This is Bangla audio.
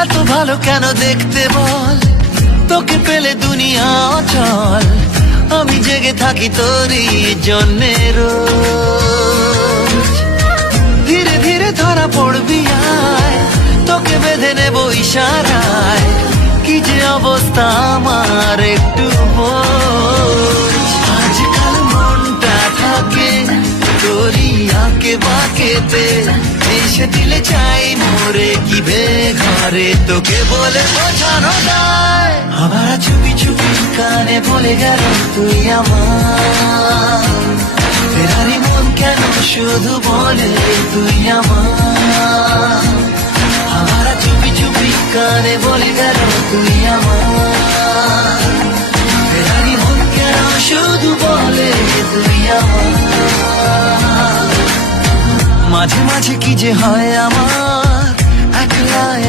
এত ভালো কেন দেখতে বল, তোকে পেলে দুনিয়া অচল। আমি জেগে থাকি তোরই জন্যে রোজ। ধীরে ধীরে ধরা পড়বি আয়, তোকে বেঁধে নেব ইশারায়। কি যে অবস্থা আমার একটু বোঝ। আজকাল মনটা থাকে তোরই আঁকে বাঁকেতে, এসে দিলে চাই মোরে কি ঘরে, তোকে বলে বোঝানো যায়। আবার চুপি চুপি কানে বলে গেল তুই আমার, ফেরারি মন কেন শুধু বলে তুই আমার। আবার চুপি চুপি কানে বলে গেল তুই আমার, ফেরারি মন কেন শুধু বলে তুই আমার। মাঝে মাঝে কি যে হয় আমার,